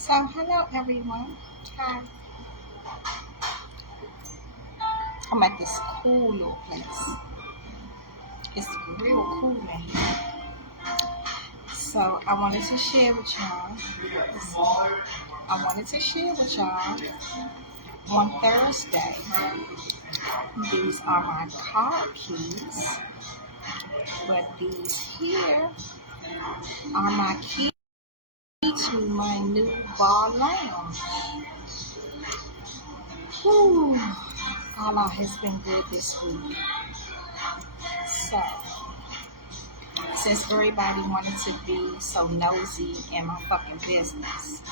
So, hello everyone. Hi. I'm at this cool little place. It's real cool in here. So, I wanted to share with y'all. On Thursday. These are my car keys, but these here are my key to my new bar lounge. Whew. Allah has been good this week. So, since everybody wanted to be so nosy in my fucking business,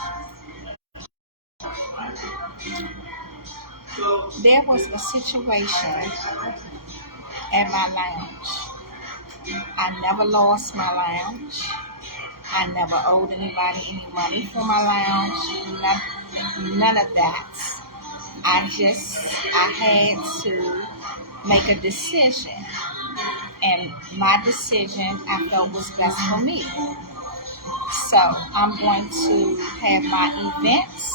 there was a situation at my lounge. I never lost my lounge. I never owed anybody any money for my lounge. None of that. I had to make a decision. And my decision I felt was best for me. So I'm going to have my events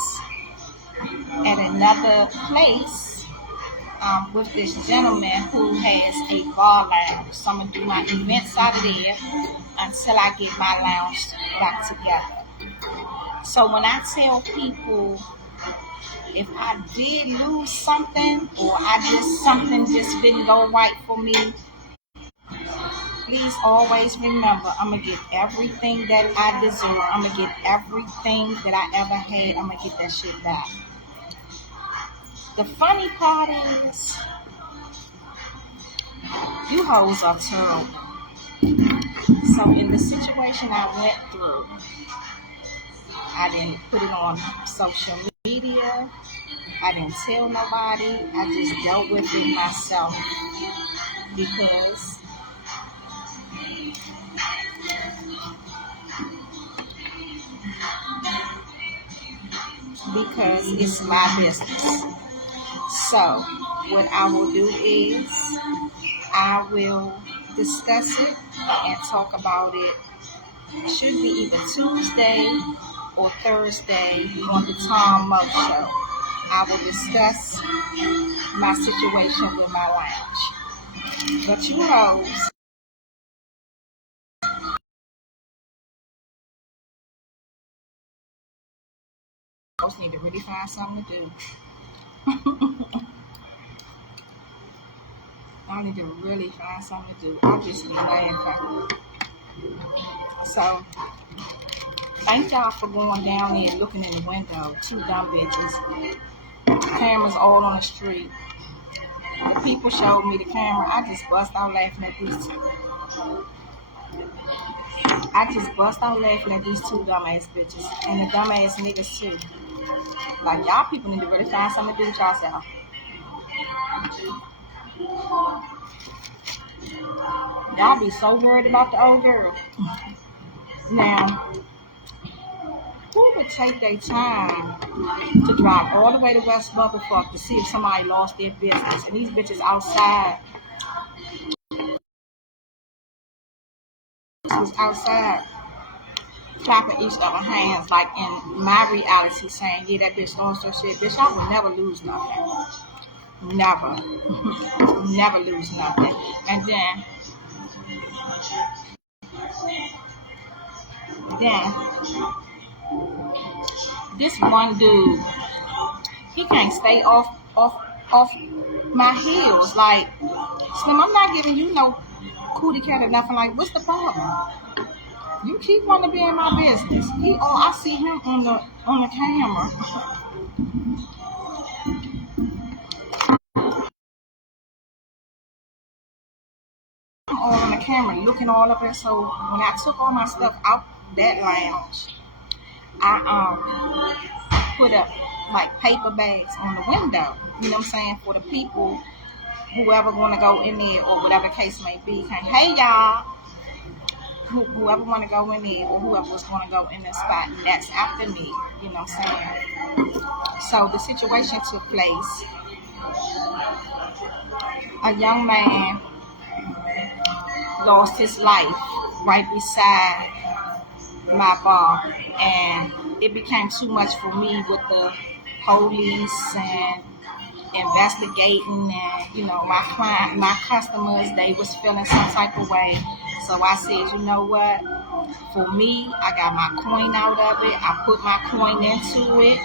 at another place with this gentleman who has a bar lounge. So I'm going to do my events out of there until I get my lounge back together. So when I tell people if I did lose something or I just something just didn't go right for me, please always remember, I'm going to get everything that I deserve. I'm going to get everything that I ever had. I'm going to get that shit back. The funny part is, you hoes are terrible. So in the situation I went through, I didn't put it on social media. I didn't tell nobody. I just dealt with it myself because it's my business. So what I will do is I will discuss it and talk about it. It should be either Tuesday or Thursday on the Tom Mo Show. I will discuss my situation with my lounge. But you hoes need to really find something to do. I need to really find something to do. I'll just be laughing. So, thank y'all for going down there and looking in the window. Two dumb bitches. Cameras all on the street. The people showed me the camera. I just bust out laughing at these two. Dumbass bitches. And the dumbass niggas too. Like, y'all people need to really find something to do with y'all. Y'all be so worried about the old girl. Now, who would take their time to drive all the way to West Bucklefuck to see if somebody lost their business? And these bitches outside clapping each other hands like in my reality saying, yeah, that bitch lost her shit. Bitch, I will never lose nothing. Never. Never lose nothing. And then this one dude, he can't stay off my heels. Like, Slim, I'm not giving you no cootie cat or nothing. Like, what's the problem? You keep wanting to be in my business. I see him on the camera. All on the camera, looking all up there. So when I took all my stuff out that lounge, I put up like paper bags on the window. You know what I'm saying? For the people, whoever want to go in there or whatever the case may be. Hey y'all. Whoever want to go in there or whoever was going to go in that spot next after me, you know what I'm saying? So the situation took place. A young man lost his life right beside my bar, and it became too much for me with the police and investigating, and my customers, they was feeling some type of way. So I said, you know what, for me, I got my coin out of it, I put my coin into it.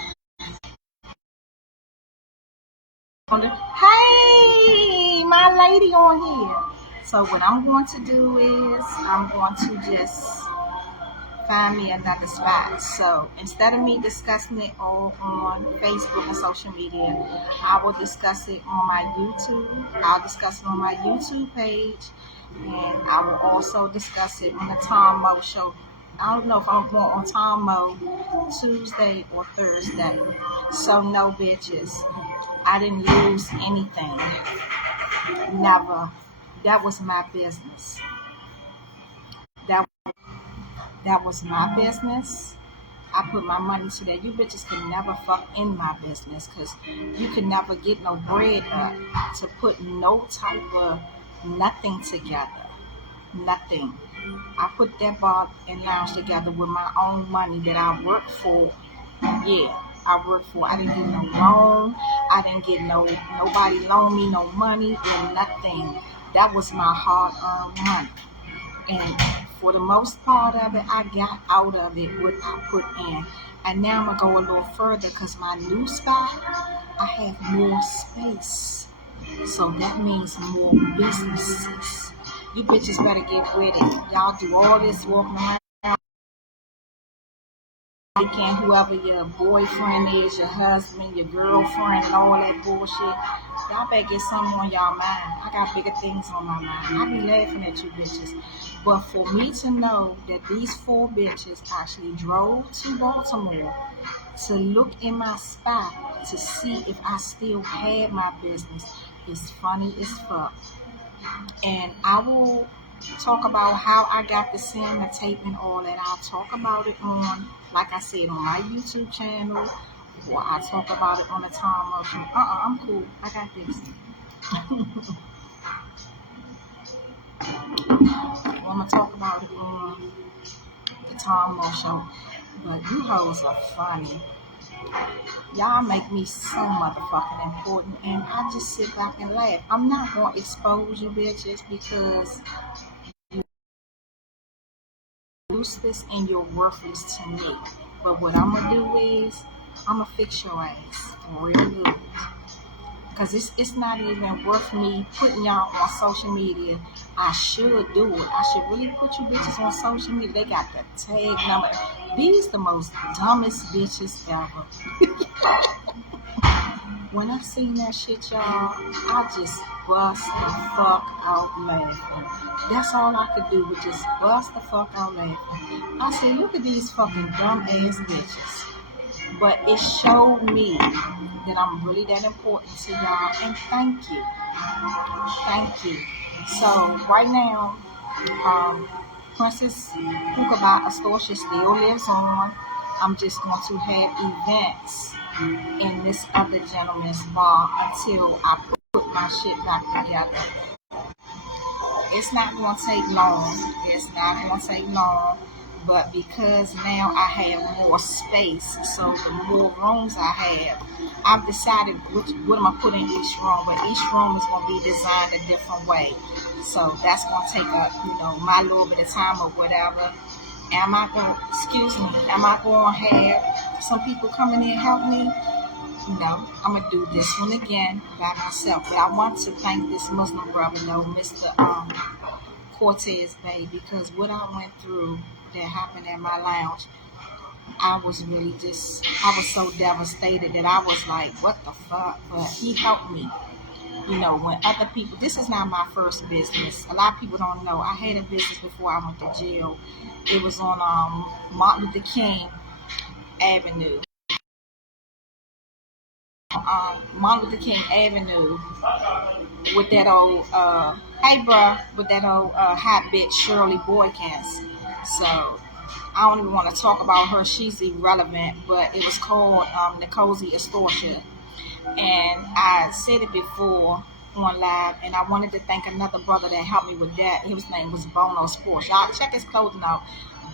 Hey, my lady on here. So what I'm going to do is I'm going to just find me another spot. So instead of me discussing it all on Facebook and social media, I will discuss it on my YouTube. I'll discuss it on my YouTube page, and I will also discuss it on the Tom Mo show. I don't know if I'm going on Tom Mo Tuesday or Thursday. So no, bitches, I didn't lose anything. Never. That was my business. That that was my business. I put my money to that. You bitches can never fuck in my business, because you can never get no bread up to put no type of nothing together. Nothing. I put that bar and lounge together with my own money that I worked for. Yeah, I worked for. I didn't get no loan. I didn't get nobody loan me no money or nothing. That was my hard earned money. And for the most part of it, I got out of it what I put in. And now I'm going to go a little further, because my new spot, I have more space. So that means more businesses. You bitches better get with it. Y'all do all this walking around. Can whoever your boyfriend is, your husband, your girlfriend, and all that bullshit. Y'all better get something on y'all mind. I got bigger things on my mind. I be laughing at you bitches. But for me to know that these 4 bitches actually drove to Baltimore to look in my spot to see if I still had my business is funny as fuck. And I will talk about how I got the seeing the tape and all that. I'll talk about it on, like I said, on my YouTube channel, or I talk about it on the Tom Motion. I'm cool. I got this. I'm gonna talk about it on the Tom Mo show. But you hoes are funny. Y'all make me so motherfucking important, and I just sit back and laugh. I'm not gonna expose you bitches, because you're useless and you're worthless to me. But what I'm gonna do is I'm gonna fix your ass real good. Because it's not even worth me putting y'all on social media. I should do it. I should really put you bitches on social media. They got the tag number. These the most dumbest bitches ever. When I seen that shit, y'all, I just bust the fuck out laughing. That's all I could do, was just bust the fuck out laughing. I said, look at these fucking dumb ass bitches. But it showed me that I'm really that important to y'all, and thank you. Thank you. So right now, Princess Kookabat Astoria still lives on. I'm just going to have events in this other gentleman's bar until I put my shit back together. It's not going to take long. It's not going to take long. But because now I have more space, so the more rooms I have, I've decided what I'm going to put in each room. But each room is going to be designed a different way. So that's going to take up, my little bit of time or whatever. Am I going to have some people coming in and help me? No, I'm going to do this one again by myself. But I want to thank this Muslim brother, though, Mr. Cortez Bay, because what I went through that happened at my lounge, I was so devastated that I was like, what the fuck? But he helped me. When other people, this is not my first business. A lot of people don't know. I had a business before I went to jail. It was on Martin Luther King Avenue. Martin Luther King Avenue with that old, with that old hot bitch Shirley Boykins. So I don't even want to talk about her. She's irrelevant, but it was called the Cozy Astoria. And I said it before on live, and I wanted to thank another brother that helped me with that. His name was Bono Sports. Y'all check his clothing out.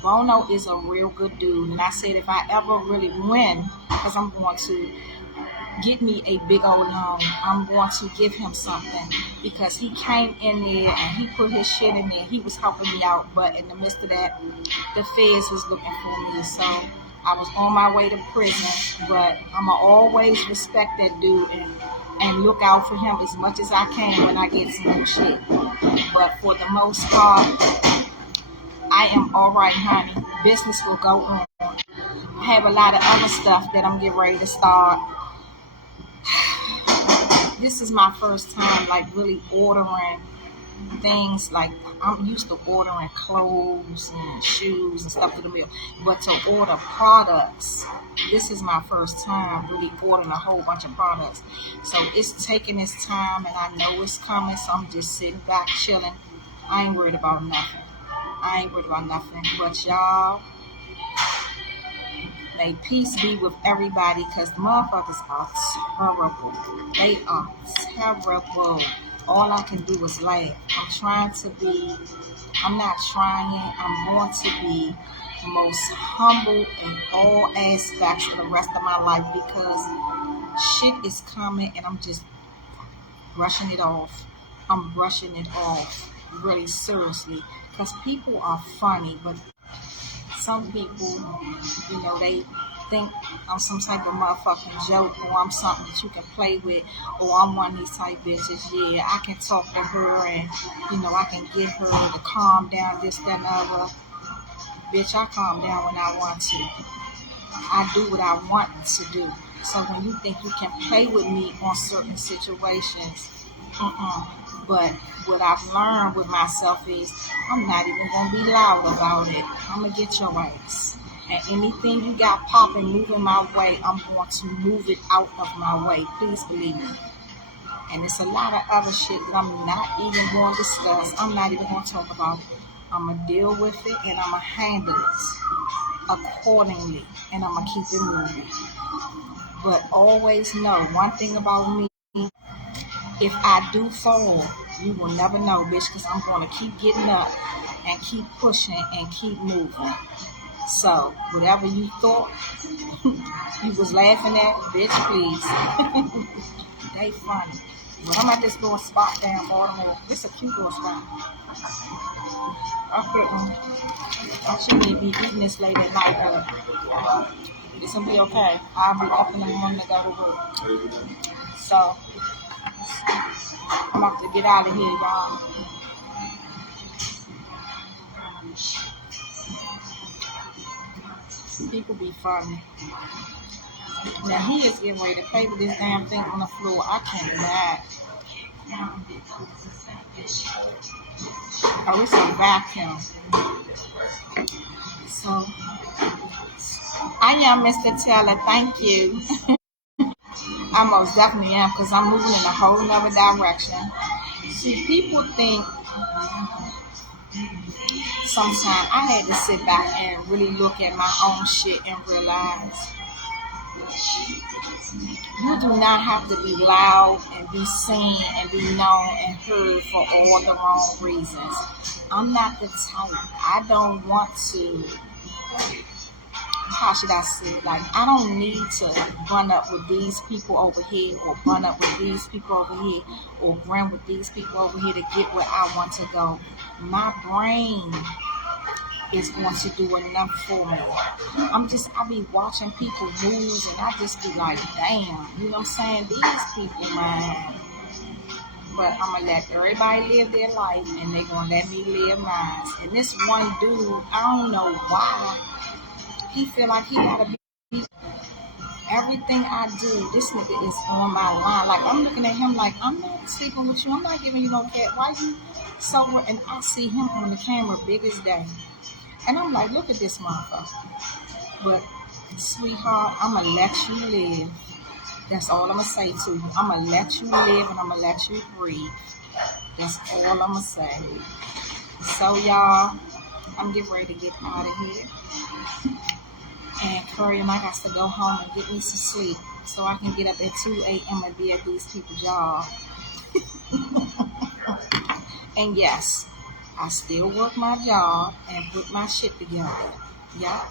Bono is a real good dude. And I said if I ever really win, because I'm going to get me a big old loan, I'm going to give him something because he came in there and he put his shit in there. He was helping me out, but in the midst of that, the feds was looking for me. So I was on my way to prison, but I'ma always respect that dude and look out for him as much as I can when I get some new shit. But for the most part, I am all right, honey. Business will go on. I have a lot of other stuff that I'm getting ready to start. This is my first time like really ordering things. Like I'm used to ordering clothes and shoes and stuff to the mail, but to order products, this is my first time really ordering a whole bunch of products. So it's taking its time, and I know it's coming. So I'm just sitting back chilling. I ain't worried about nothing. But y'all, may peace be with everybody, because the motherfuckers are terrible. They are terrible. All I can do is laugh. I'm not trying, I'm going to be the most humble in all aspects for the rest of my life, because shit is coming and I'm just brushing it off. I'm brushing it off really seriously, because people are funny, but some people, they think I'm some type of motherfucking joke, or I'm something that you can play with, or I'm one of these type bitches. Yeah, I can talk to her and, I can get her to calm down, this, that, and the other. Bitch, I calm down when I want to. I do what I want to do. So when you think you can play with me on certain situations, But what I've learned with myself is I'm not even going to be loud about it. I'm going to get your ass. And anything you got popping, moving my way, I'm going to move it out of my way. Please believe me. And it's a lot of other shit that I'm not even going to discuss. I'm not even going to talk about. I'm going to deal with it and I'm going to handle it accordingly. And I'm going to keep it moving. But always know one thing about me. If I do fall, you will never know, bitch, because I'm going to keep getting up and keep pushing and keep moving. So, whatever you thought you was laughing at, bitch, please. They funny. But I'm at this little spot down Baltimore. It's a cute little spot. I shouldn't even be eating this late at night, but it's going to be okay. I'll be up in the morning to go to work. So, I'm about to get out of here, y'all. People be funny. Now he is getting ready to play with this damn thing on the floor. I cannot. Oh, it's a vacuum. So, I am Mr. Taylor. Thank you. I most definitely am, because I'm moving in a whole nother direction. See, people think sometimes I had to sit back and really look at my own shit and realize you do not have to be loud and be seen and be known and heard for all the wrong reasons. I'm not the type. I don't want to, how should I say it? Like, I don't need to run up with these people over here, or run up with these people over here, or run with these people over here to get where I want to go. My brain is going to do enough for me. I be watching people move and I just be like, damn, you know what I'm saying? These people, man. But I'm going to let everybody live their life and they going to let me live mine. And this one dude, I don't know why, he feel like he got to be everything I do. This nigga is on my line. Like, I'm looking at him like, I'm not sleeping with you. I'm not giving you no cat. Why you so? And I see him on the camera big as day. And I'm like, look at this motherfucker. But, sweetheart, I'm going to let you live. That's all I'm going to say to you. I'm going to let you live and I'm going to let you breathe. That's all I'm going to say. So, y'all, I'm getting ready to get out of here. And Curry and I got to go home and get me some sleep so I can get up at 2 a.m. and be at these people's job. And yes, I still work my job and put my shit together. Yeah,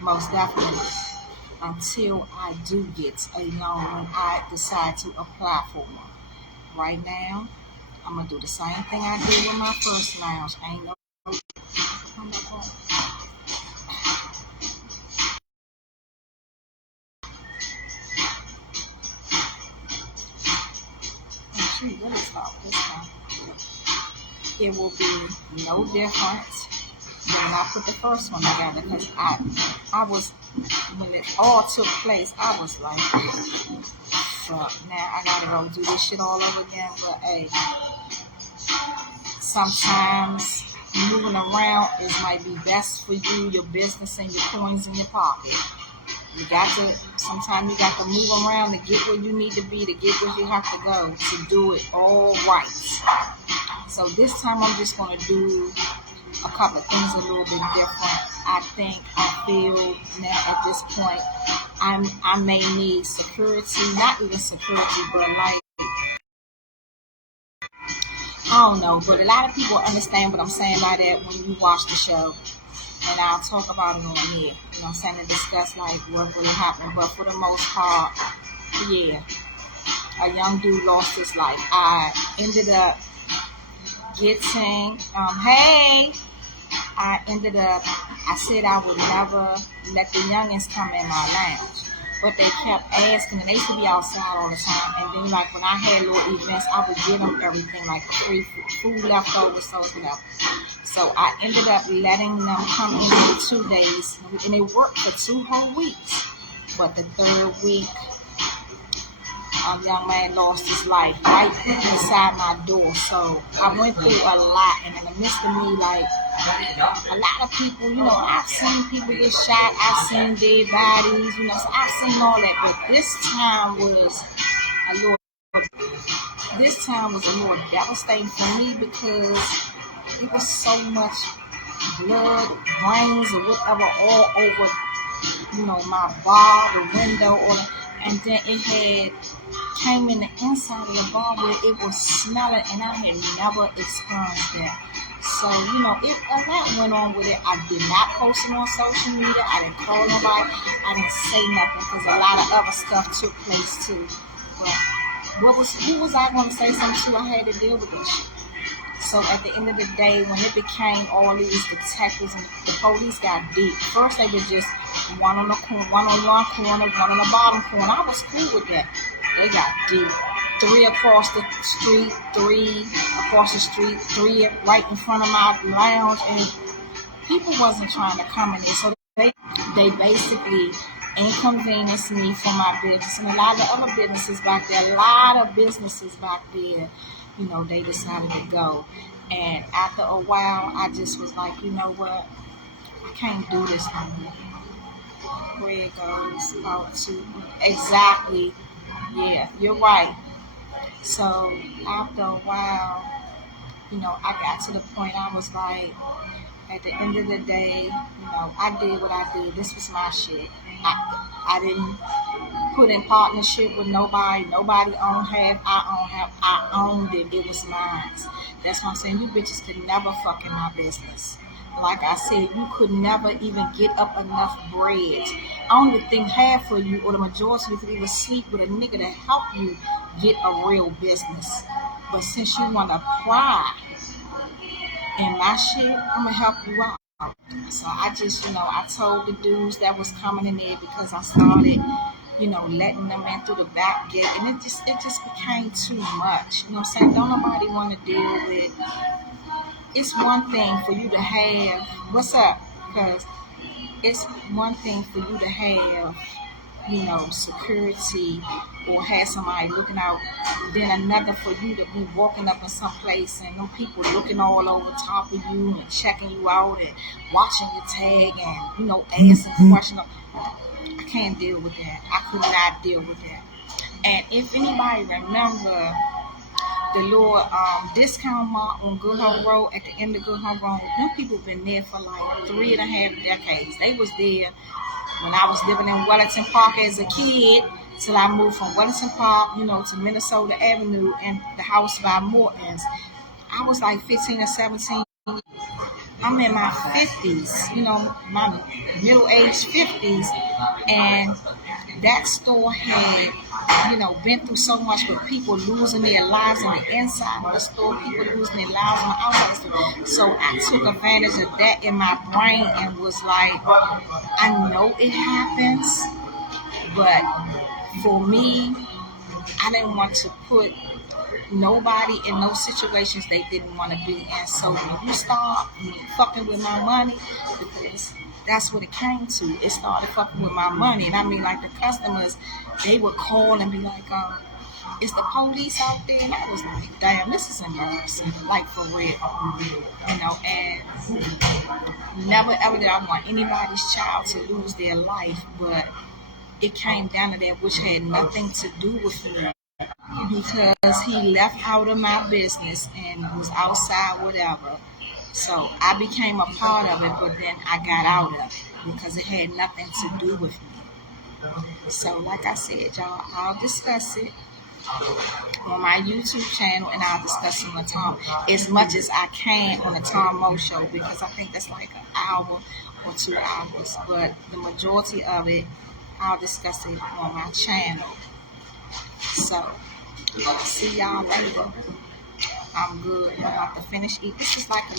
most definitely. Until I do get a loan when I decide to apply for one. Right now, I'm gonna do the same thing I did with my first lounge. Ain't no. Really stop this time. It will be no difference when I put the first one together because I was when it all took place, I was like, fuck, now I gotta go do this shit all over again. But hey, sometimes moving around is might be best for you, your business, and your coins in your pocket. You got to sometimes you got to move around to get where you need to be, to get where you have to go, to do it all right. So this time I'm just gonna do a couple of things a little bit different. I feel now at this point I may need security, not even security, but like I don't know, but a lot of people understand what I'm saying by that when you watch the show. And I'll talk about it on here. You know what I'm saying? To discuss like what really happened. But for the most part, yeah, a young dude lost his life. I ended up getting I said I would never let the youngins come in my lounge. But they kept asking, and they used to be outside all the time. And then, like, when I had little events, I would give them everything, like free food leftovers, so whatever. So I ended up letting them come in for 2 days, and it worked for 2 whole weeks. But the third week, a young man lost his life right beside my door. So I went through a lot, and in the midst of me, like a lot of people, I've seen people get shot, I've seen dead bodies, so I've seen all that. But a little, this time was a little devastating for me because it was so much blood, brains, or whatever all over, my bar, the window, and then it had came in the inside of the bar where it was smelling, and I had never experienced that. So, if a lot went on with it, I did not post it on social media. I didn't call nobody. I didn't say nothing because a lot of other stuff took place too. But who was I going to say something to? I had to deal with this shit. So at the end of the day, when it became all these detectives and the police got deep, first they were just one on one corner, one on the bottom corner. I was cool with that. They got deep. 3 across the street, 3 across the street, 3 right in front of my lounge, and people wasn't trying to come in. So they basically inconvenienced me for my business, and a lot of other businesses back there, they decided to go. And after a while, I just was like, you know what? I can't do this no more. Where it goes out to exactly. Yeah, you're right. So after a while, I got to the point I was like, at the end of the day, I did what I did. This was my shit. I didn't put in partnership with nobody. Nobody owned half. I owned half. I owned it. It was mine. That's what I'm saying. You bitches could never fuck in my business. Like I said, you could never even get up enough bread. I don't even think half of you or the majority of you could even sleep with a nigga to help you get a real business. But since you want to pry in my shit, I'm going to help you out. So I just, I told the dudes that was coming in there because I started, letting them in through the back gate, and it just became too much. You know what I'm saying? Don't nobody want to deal with. It's one thing for you to have. What's up? Because it's one thing for you to have, security or have somebody looking out, then another for you to be walking up in some place and them people looking all over top of you and checking you out and watching your tag and, asking questions. I can't deal with that. I could not deal with that. And if anybody remember the little discount mall on Good Hope Road, at the end of Good Hope Road, them people been there for like 3.5 decades. They was there when I was living in Wellington Park as a kid, till I moved from Wellington Park, to Minnesota Avenue and the house by Morton's. I was like 15 or 17 I'm in my 50s, my middle-aged 50s, and that store had, been through so much with people losing their lives on the inside of the store, people losing their lives on the outside of the store. So I took advantage of that in my brain and was like, I know it happens, but for me, I didn't want to put nobody in those situations they didn't want to be in. So when you start fucking with my money, because that's what it came to. It started fucking with my money. And I mean, like, the customers, they would call and be like, is the police out there? And I was like, damn, this is embarrassing. Like, for real. And never ever did I want anybody's child to lose their life, but it came down to that, which had nothing to do with me, because he left out of my business and was outside, whatever. So I became a part of it, but then I got out of it because it had nothing to do with me. So, like I said, y'all, I'll discuss it on my YouTube channel, and I'll discuss it on the Tom as much as I can on the Tom Mo Show, because I think that's like an hour or 2 hours. But the majority of it, I'll discuss it on my channel. So, see y'all later. I'm good. I'm about to finish eating. This is like a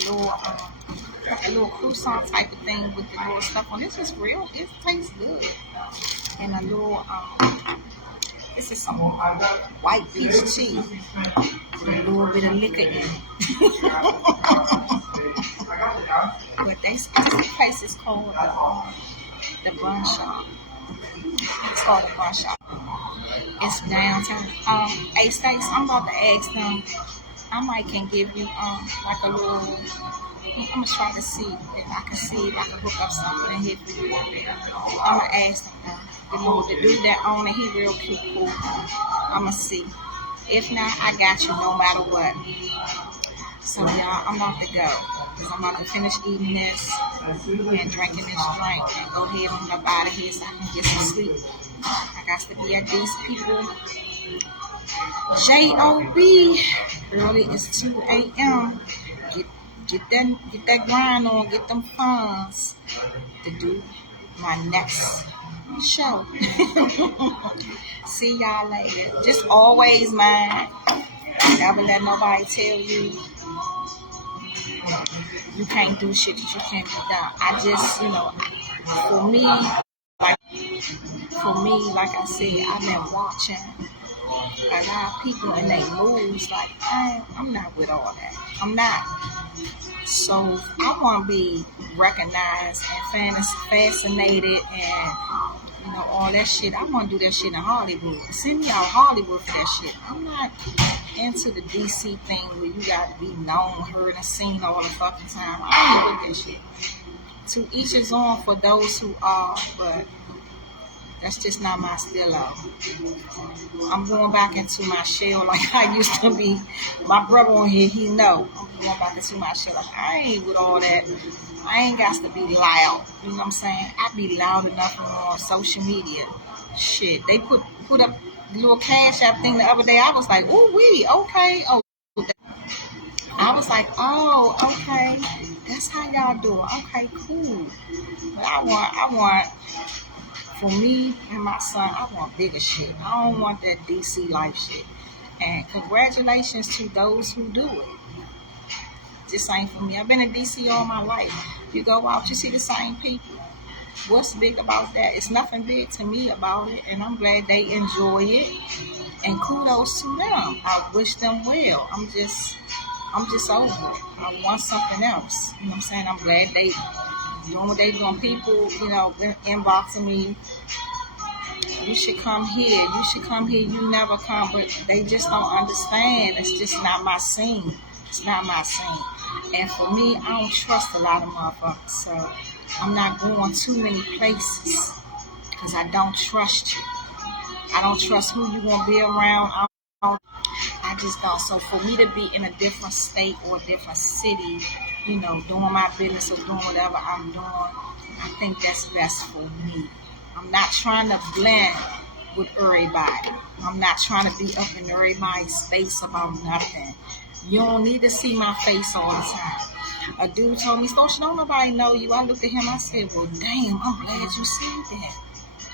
little croissant type of thing with the little stuff on. This is real. It tastes good. And a little this is some white beef cheese with a little bit of liquor in it. But this place is called the Bun Shop. It's called the Bun Shop. It's downtown. Hey Stace, I'm about to ask them. I might can give you like a little. I'm gonna try to see if I can hook up something here for you. I'm gonna ask them. The dude that own it, he real cute, cool. I'm gonna see. If not, I got you no matter what. So y'all, I'm about to go because I'm about to finish eating this and drinking this drink and go ahead on up out of here so I can get some sleep. I got to be at these people. J.O.B. Early is 2 a.m. Get that grind on, get them funds to do my next show. See y'all later. Just always mind, never let nobody tell you you can't do shit that you can't be done. I just, for me, like I said, I've been watching a lot of people and they moves like, I'm not with all that. I'm not. So I want to be recognized and fascinated and all that shit. I want to do that shit in Hollywood. Send me out Hollywood for that shit. I'm not into the DC thing where you got to be known, heard, and seen all the fucking time. I ain't with that shit. To each his own for those who are, but that's just not my style. I'm going back into my shell like I used to be. My brother on here, he know. I'm going back into my shell. Like, I ain't with all that. I ain't got to be loud. You know what I'm saying? I be loud enough on social media. Shit. They put up the little Cash App thing the other day. I was like, ooh wee, okay. Oh, I was like, oh, okay. That's how y'all do it. Okay, cool. But I want for me and my son, I want bigger shit. I don't want that DC life shit. And congratulations to those who do it. This ain't for me. I've been in DC all my life. You go out, you see the same people. What's big about that? It's nothing big to me about it, and I'm glad they enjoy it. And kudos to them. I wish them well. I'm just over it. I want something else. You know what I'm saying? I'm glad they doing what they doing. People, inboxing me. You should come here. You should come here. You never come, but they just don't understand. It's just not my scene. It's not my scene. And for me, I don't trust a lot of motherfuckers. So I'm not going too many places because I don't trust you. I don't trust who you gonna be around. I just don't. So for me to be in a different state or a different city, doing my business or doing whatever I'm doing, I think that's best for me. I'm not trying to blend with everybody. I'm not trying to be up in everybody's face about nothing. You don't need to see my face all the time. A dude told me, Storch, don't nobody know you. I looked at him, I said, well, damn, I'm glad you said that.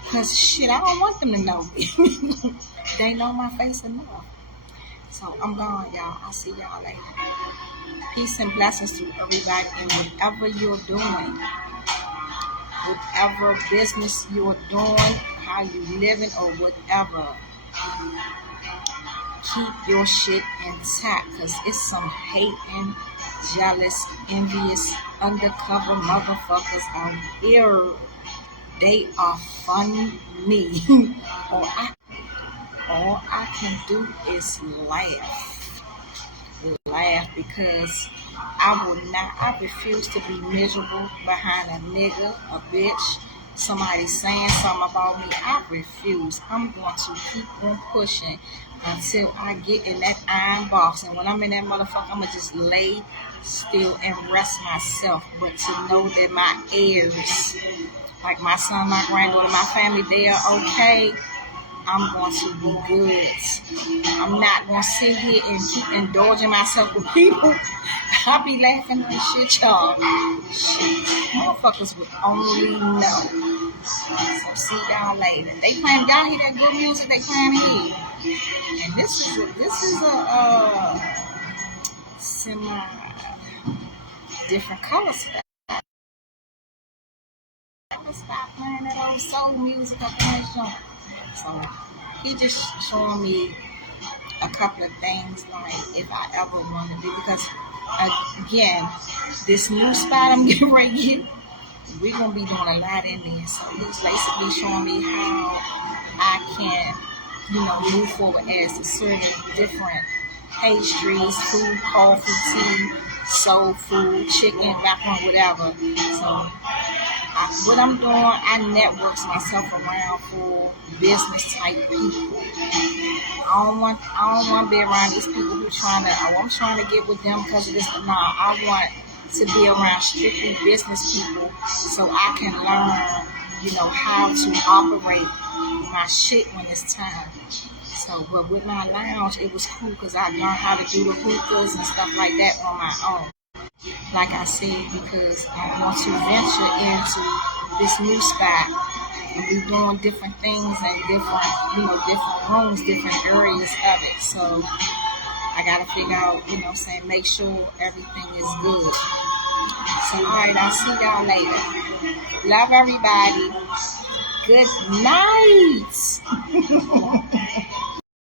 Because shit, I don't want them to know me. They know my face enough. So I'm gone, y'all. I'll see y'all later. Peace and blessings to everybody. And whatever you're doing, whatever business you're doing, how you living or whatever, keep your shit intact, because it's some hating, jealous, envious, undercover motherfuckers out here. They are funny me. all I can do is laugh because I refuse to be miserable behind a nigga, a bitch, somebody saying something about me. I refuse. I'm going to keep on pushing until I get in that iron box. And when I'm in that motherfucker, I'm going to just lay still and rest myself. But to know that my heirs, like my son, my granddaughter, my family, they are okay. I'm going to be good. I'm not going to sit here and keep indulging myself with people. I be laughing like shit, y'all. Shit. Motherfuckers would only know. So see y'all later. They playing, y'all hear that good music they playing here. And this is a semi different color style. Stop playing that old soul music up in this joint. So he just showing me a couple of things, like if I ever want to do, because again, this new spot I'm getting ready to get, we're gonna be doing a lot in there. So he's basically showing me how I can, move forward as to certain different pastries, food, coffee, tea, soul food, chicken, macaroni, whatever. So what I'm doing, I network myself around for business type people. I don't want to be around these people who I'm trying to get with them because of this. No, I want to be around strictly business people so I can learn, how to operate my shit when it's time. So, but with my lounge, it was cool because I learned how to do the hookahs and stuff like that on my own. Like I said, because I want to venture into this new spot and be doing different things and different rooms, different areas of it. So I got to figure out, make sure everything is good. So, all right, I'll see y'all later. Love everybody. Good night.